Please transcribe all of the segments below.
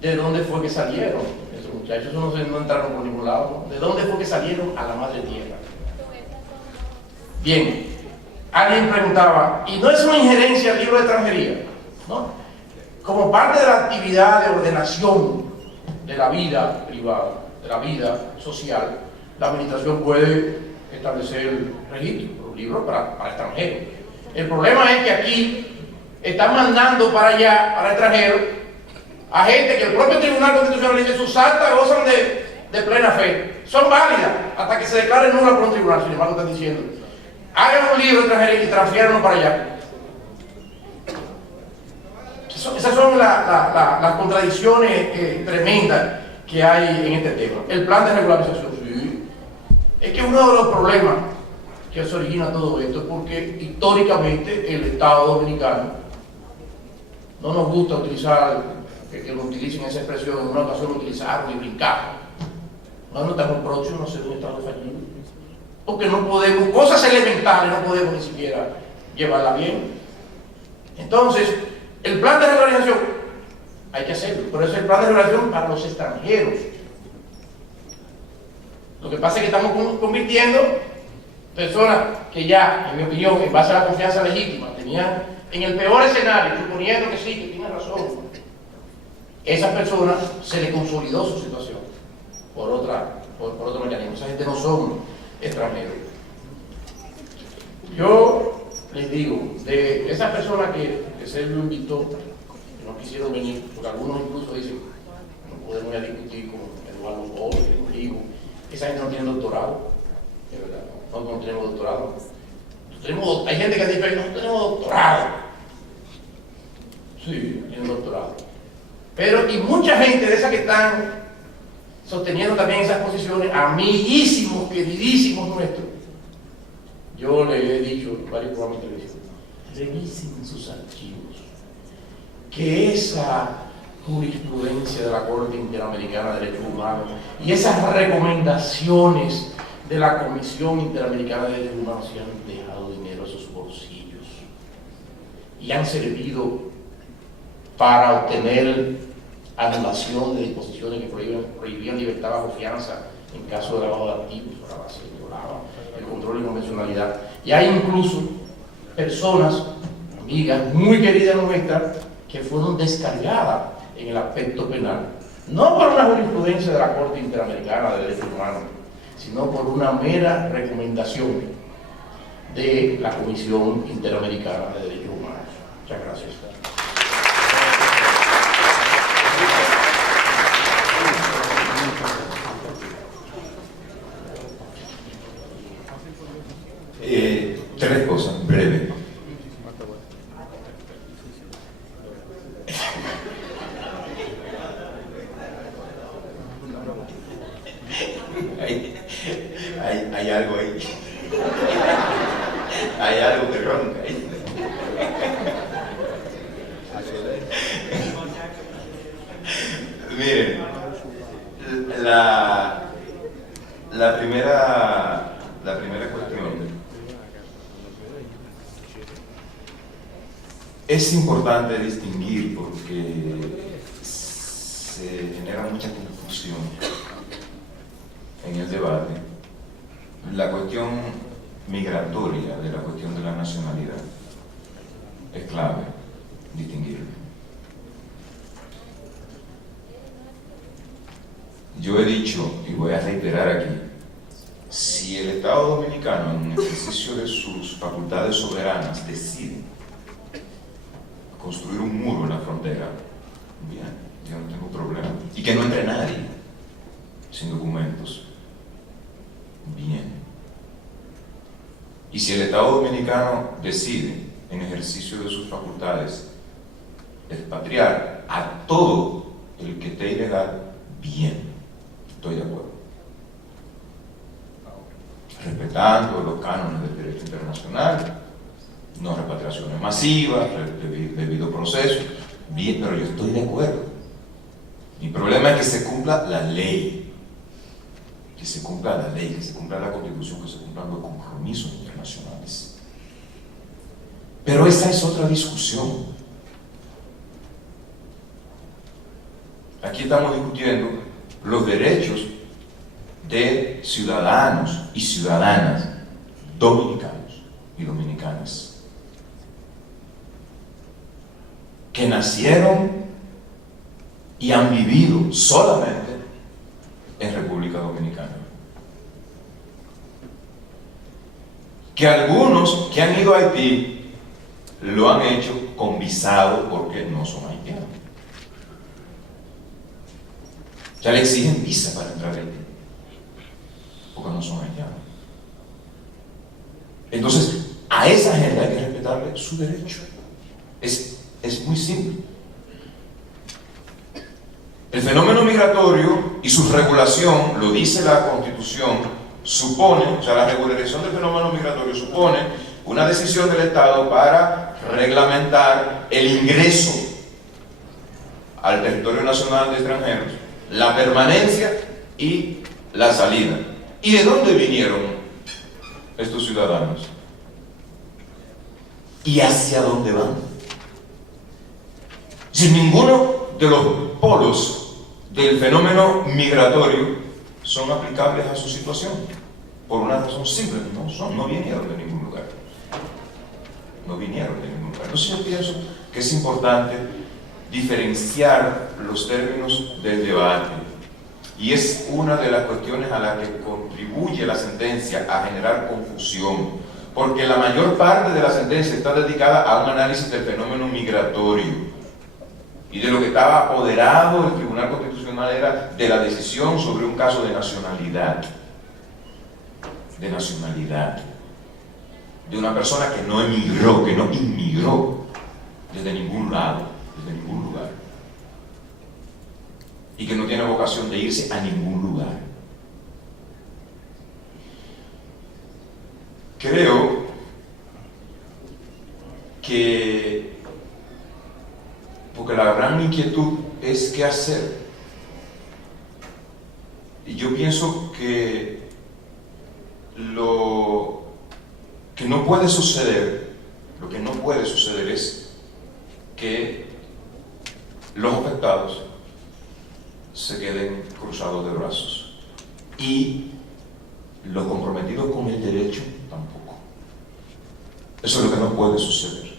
¿De dónde fue que salieron estos muchachos? Eso no entraron por ningún lado, ¿no? ¿De dónde fue que salieron a la madre tierra? Bien, alguien preguntaba, ¿y no es una injerencia al libro de extranjería? ¿No? Como parte de la actividad de ordenación de la vida privada, de la vida social, la administración puede establecer registros, libros para extranjeros. El problema es que aquí están mandando para allá, para extranjeros, a gente que el propio Tribunal Constitucional dice sus actas gozan de plena fe, son válidas hasta que se declaren nulas por un tribunal. Sin embargo, están diciendo, hagan un libro extranjero y transfiéranlo para allá. Esas son las contradicciones tremendas que hay en este tema. El plan de regularización, sí. Es que uno de los problemas que se origina todo esto es porque históricamente el Estado dominicano, no nos gusta utilizar, que lo utilicen esa expresión, en una ocasión utilizaron y brincaron. No estamos próximos a ser un Estado fallido. Porque no podemos, cosas elementales no podemos ni siquiera llevarla bien. Entonces, el plan de regularización hay que hacerlo, pero es el plan de regularización para los extranjeros. Lo que pasa es que estamos convirtiendo personas que ya, en mi opinión, en base a la confianza legítima, tenían en el peor escenario, suponiendo que sí, que tiene razón, esas personas se le consolidó su situación por otro mecanismo. Esa gente no son extranjeros. Yo les digo, de esas personas que se lo invitó, que no quisieron venir, porque algunos incluso dicen, no podemos ya discutir con Eduardo Gómez, conmigo, esa gente no tiene doctorado, de verdad, no tenemos doctorado. Hay gente que dice, no tenemos doctorado. Sí, tienen doctorado. Pero, y mucha gente de esas que están sosteniendo también esas posiciones, amiguísimos, queridísimos nuestros, yo les he dicho en varios programas de televisión, revisen sus archivos, que esa jurisprudencia de la Corte Interamericana de Derechos Humanos y esas recomendaciones de la Comisión Interamericana de Derechos Humanos se han dejado dinero a sus bolsillos y han servido para obtener anulación de disposiciones que prohibían libertad bajo fianza en caso de lavado de activos, para se violaba el control y convencionalidad. Y hay incluso personas, amigas muy queridas nuestras, que fueron descargadas en el aspecto penal, no por una jurisprudencia de la Corte Interamericana de Derechos Humanos, sino por una mera recomendación de la Comisión Interamericana de Derechos Humanos. Muchas gracias. Tres cosas, breve. Hay algo ahí. Hay algo que ronca ahí. Miren, la primera cuestión. Es importante distinguir porque se genera mucha confusión en el debate la cuestión migratoria de la cuestión de la nacionalidad. Es clave distinguirlo. Yo he dicho, y voy a reiterar aquí, si el Estado Dominicano, en ejercicio de sus facultades soberanas, decide construir un muro en la frontera, bien, yo no tengo problema. Y que no entre nadie sin documentos, bien. Y si el Estado Dominicano decide, en ejercicio de sus facultades, expatriar a todo el que esté ilegal, bien, estoy de acuerdo. Respetando los cánones del derecho internacional, no repatriaciones masivas, debido proceso, bien, pero yo estoy de acuerdo. Mi problema es que se cumpla la ley, que se cumpla la ley, que se cumpla la Constitución, que se cumplan los compromisos internacionales. Pero esa es otra discusión. Aquí estamos discutiendo los derechos de ciudadanos y ciudadanas dominicanos y dominicanas que nacieron y han vivido solamente en República Dominicana. Que algunos que han ido a Haití lo han hecho con visado porque no son haitianos. Ya le exigen visa para entrar a Haití porque no son haitianos. Entonces, a esa gente hay que respetarle su derecho. Es muy simple. El fenómeno migratorio y su regulación, lo dice la Constitución, supone, o sea, la regularización del fenómeno migratorio supone una decisión del Estado para reglamentar el ingreso al territorio nacional de extranjeros, la permanencia y la salida. ¿Y de dónde vinieron estos ciudadanos? ¿Y hacia dónde van? Si ninguno de los polos del fenómeno migratorio son aplicables a su situación, por una razón simple, no vinieron de ningún lugar. No vinieron de ningún lugar. Entonces yo pienso que es importante diferenciar los términos del debate, y es una de las cuestiones a las que contribuye la sentencia a generar confusión, porque la mayor parte de la sentencia está dedicada a un análisis del fenómeno migratorio, y de lo que estaba apoderado del Tribunal Constitucional era de la decisión sobre un caso de nacionalidad, de una persona que no emigró, que no inmigró desde ningún lado, desde ningún lugar, y que no tiene vocación de irse a ningún lugar. Creo que, porque la gran inquietud es qué hacer, y yo pienso que lo que no puede suceder es que los afectados se queden cruzados de brazos y los comprometidos con el derecho tampoco. Eso es lo que no puede suceder.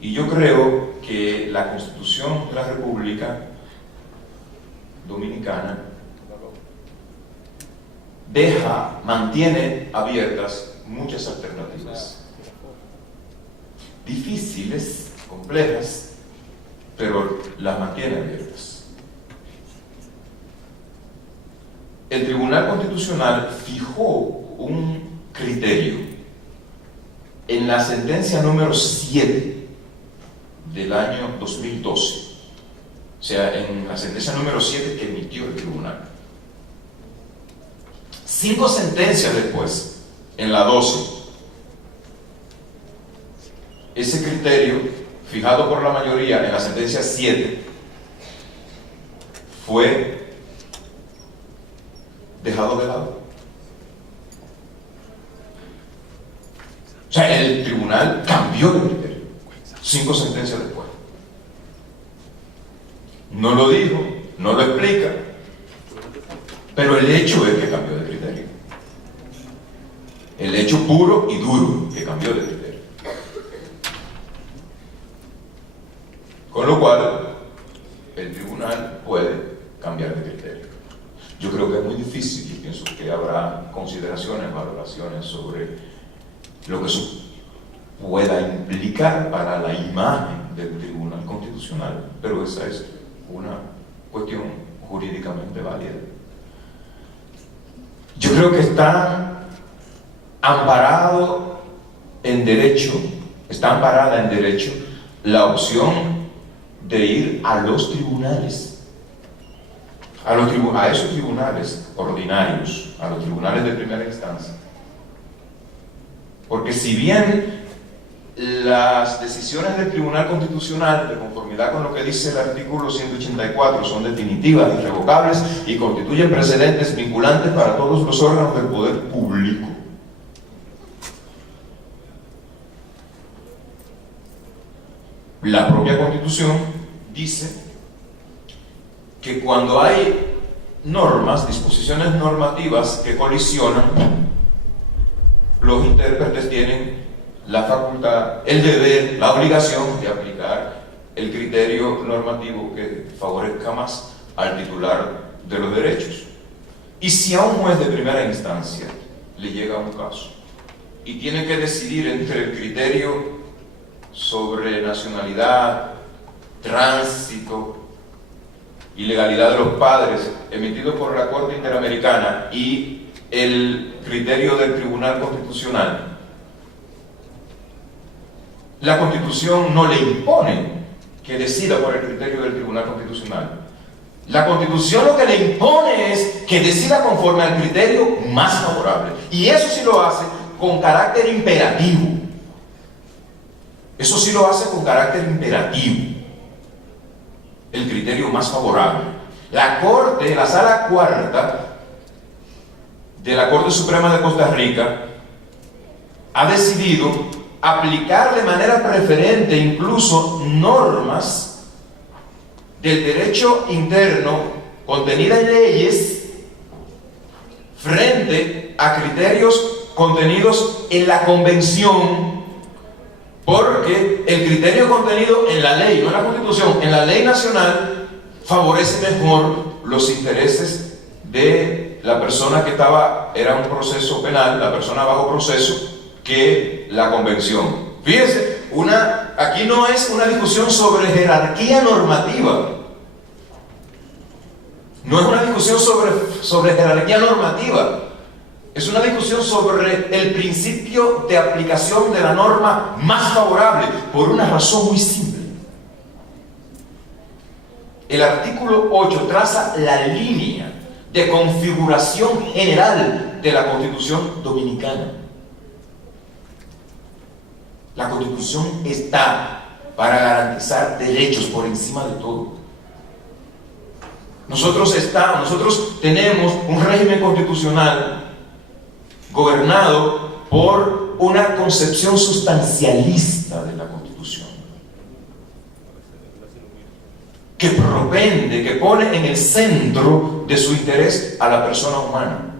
Y yo creo que la Constitución de la República Dominicana mantiene abiertas muchas alternativas, difíciles, complejas, pero las mantiene abiertas. El Tribunal Constitucional fijó un criterio en la sentencia número 7 del año 2012, o sea, en la sentencia número 7 que emitió el tribunal. 5 sentencias después, en la 12, ese criterio, fijado por la mayoría en la sentencia 7, fue dejado de lado. O sea, el tribunal cambió de criterio 5 sentencias después. No lo dijo, no lo explica, pero el hecho es que cambió de criterio. El hecho puro y duro que cambió de criterio. Con lo cual, el tribunal puede cambiar de criterio. Yo creo que es muy difícil y pienso que habrá consideraciones, valoraciones sobre lo que eso pueda implicar para la imagen del Tribunal Constitucional, pero esa es una cuestión jurídicamente válida. Yo creo que está amparada en derecho la opción de ir a los tribunales, a esos tribunales ordinarios, a los tribunales de primera instancia. Porque si bien las decisiones del Tribunal Constitucional, de conformidad con lo que dice el artículo 184, son definitivas, irrevocables y constituyen precedentes vinculantes para todos los órganos del poder público, la propia Constitución dice que cuando hay normas, disposiciones normativas que colisionan, los intérpretes tienen la facultad, el deber, la obligación de aplicar el criterio normativo que favorezca más al titular de los derechos. Y si a un juez de primera instancia le llega un caso y tiene que decidir entre el criterio sobre nacionalidad, tránsito y legalidad de los padres emitido por la Corte Interamericana y el criterio del Tribunal Constitucional, la Constitución no le impone que decida por el criterio del Tribunal Constitucional. La Constitución lo que le impone es que decida conforme al criterio más favorable. Y eso sí lo hace con carácter imperativo. Eso sí lo hace con carácter imperativo. El criterio más favorable. La Corte, la Sala Cuarta de la Corte Suprema de Costa Rica, ha decidido aplicar de manera preferente incluso normas del derecho interno contenida en leyes frente a criterios contenidos en la Convención, porque el criterio contenido en la ley, no en la Constitución, en la ley nacional, favorece mejor los intereses de la persona que era un proceso penal, la persona bajo proceso, que la Convención. Fíjense, aquí no es una discusión sobre jerarquía normativa. No es una discusión sobre jerarquía normativa. Es una discusión sobre el principio de aplicación de la norma más favorable, por una razón muy simple. El artículo 8 traza la línea de configuración general de la Constitución dominicana. La Constitución está para garantizar derechos por encima de todo. Nosotros tenemos un régimen constitucional gobernado por una concepción sustancialista de la Constitución, que propende, que pone en el centro de su interés a la persona humana.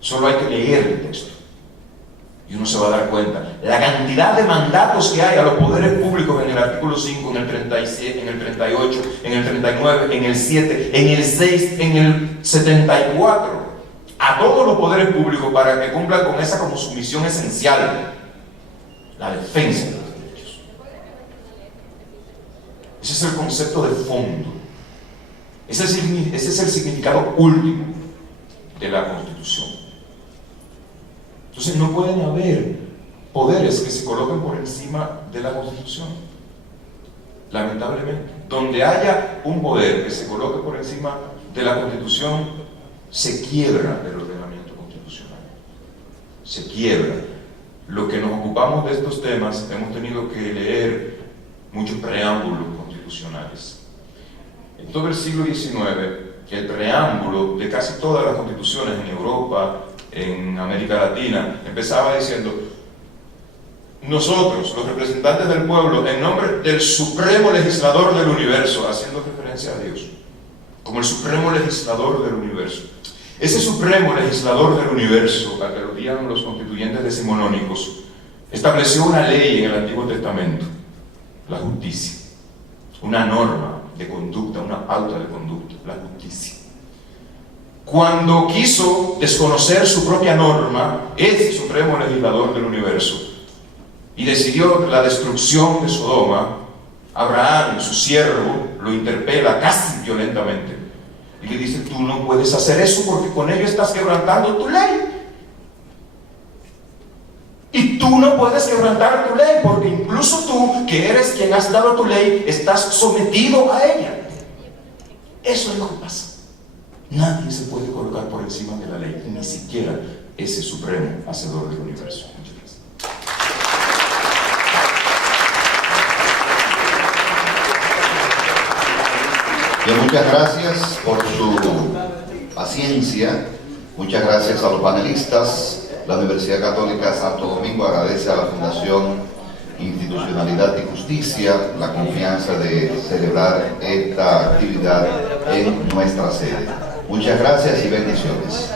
Solo hay que leer el texto y uno se va a dar cuenta. La cantidad de mandatos que hay a los poderes públicos en el artículo 5, en el 37, en el 38, en el 39, en el 7, en el 6, en el 74. A todos los poderes públicos para que cumplan con esa como su misión esencial, la defensa de los derechos. Ese es el concepto de fondo. Ese es el significado último de la Constitución. Entonces no pueden haber poderes que se coloquen por encima de la Constitución. Lamentablemente, donde haya un poder que se coloque por encima de la Constitución, se quiebra el ordenamiento constitucional. Se quiebra. Los que nos ocupamos de estos temas hemos tenido que leer muchos preámbulos constitucionales. En todo el siglo XIX, el preámbulo de casi todas las constituciones en Europa, en América Latina, empezaba diciendo: nosotros, los representantes del pueblo, en nombre del supremo legislador del universo, haciendo referencia a Dios como el supremo legislador del universo. Ese supremo legislador del universo, al que aludían los constituyentes decimonónicos, estableció una ley en el Antiguo Testamento, la justicia, una norma de conducta, una pauta de conducta, la justicia. Cuando quiso desconocer su propia norma, ese supremo legislador del universo, y decidió la destrucción de Sodoma, Abraham, su siervo, lo interpela casi violentamente y le dice: tú no puedes hacer eso porque con ello estás quebrantando tu ley. Y tú no puedes quebrantar tu ley porque incluso tú, que eres quien has dado tu ley, estás sometido a ella. Eso es lo que pasa. Nadie se puede colocar por encima de la ley, ni siquiera ese supremo hacedor del universo. Muchas gracias. Bien, muchas gracias por su paciencia. Muchas gracias a los panelistas. La Universidad Católica Santo Domingo agradece a la Fundación Instituto Constitucionalidad y Justicia la confianza de celebrar esta actividad en nuestra sede. Muchas gracias y bendiciones.